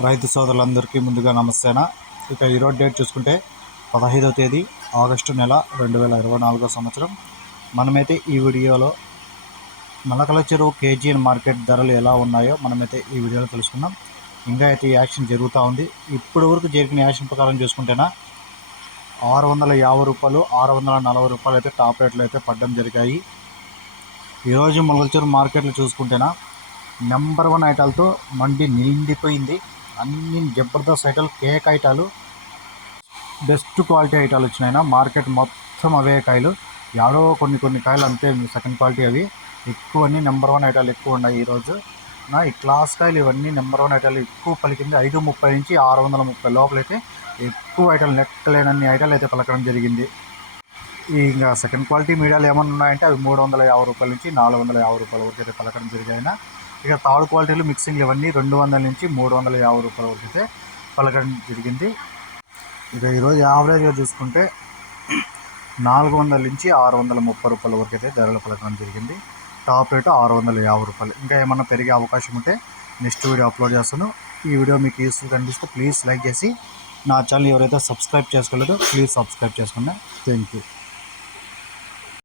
రైతు సోదరులందరికీ ముందుగా నమస్తేనా. ఇక ఈరోజు డేట్ చూసుకుంటే పదహైదవ తేదీ ఆగస్టు నెల రెండు వేల ఇరవై నాలుగో సంవత్సరం. మనమైతే ఈ వీడియోలో మొలకల చెరువు కేజీఎన్ మార్కెట్ ధరలు ఎలా ఉన్నాయో మనమైతే ఈ వీడియోలో తెలుసుకుందాం. ఇంకా అయితే ఈ యాక్షన్ జరుగుతూ ఉంది. ఇప్పటి వరకు జరిగిన యాక్షన్ ప్రకారం చూసుకుంటేనా ఆరు వందల యాభై రూపాయలు ఆరు వందల నలభై రూపాయలు అయితే టాప్ రేట్లు అయితే పడడం జరిగాయి. ఈరోజు మొలకల చెరువు మార్కెట్లో చూసుకుంటేనా నెంబర్ వన్ ఐటాలతో మండి నిండిపోయింది. అన్ని జబర్దస్త్ ఐటాలు కేక్ ఐటాలు బెస్ట్ క్వాలిటీ ఐటాలు వచ్చినాయి మార్కెట్ మొత్తం అవే కాయలు. యాడో కొన్ని కొన్ని కాయలు అంతే సెకండ్ క్వాలిటీ అవి. ఎక్కువ అన్ని నెంబర్ వన్ ఐటాలు ఎక్కువ ఉన్నాయి ఈరోజు నా ఈ క్లాస్ కాయలు ఇవన్నీ నెంబర్ వన్ ఐటాలు. ఎక్కువ పలికింది ఐదు ముప్పై నుంచి ఆరు వందల ముప్పై లోపలైతే ఎక్కువ ఐటాలు లెక్కలేనన్ని ఐటాలు అయితే పలకడం జరిగింది. ఇంకా సెకండ్ క్వాలిటీ మీడియాలు ఏమన్నా ఉన్నాయంటే అవి మూడు వందల యాభై రూపాయల నుంచి నాలుగు వందల యాభై రూపాయల వరకు అయితే పలకడం జరిగాయినా ఇక థర్డ్ క్వాలిటీలు మిక్సింగ్లు ఇవన్నీ రెండు వందల నుంచి మూడు వందల యాభై రూపాయల వరకు అయితే పలకడం జరిగింది. ఇక ఈరోజు యావరేజ్గా చూసుకుంటే నాలుగు వందల నుంచి ఆరు వందల ముప్పై రూపాయల వరకు అయితే ధరలు పలకడం జరిగింది. టాప్ రేటు ఆరు వందల యాభై రూపాయలు. ఇంకా ఏమన్నా పెరిగే అవకాశం ఉంటే నెక్స్ట్ వీడియో అప్లోడ్ చేస్తాను. ఈ వీడియో మీకు యూస్ఫుల్ కనిపిస్తే ప్లీజ్ లైక్ చేసి నా ఛానల్ ఎవరైతే సబ్స్క్రైబ్ చేసుకోలేదో ప్లీజ్ సబ్స్క్రైబ్ చేసుకున్నా. Thank you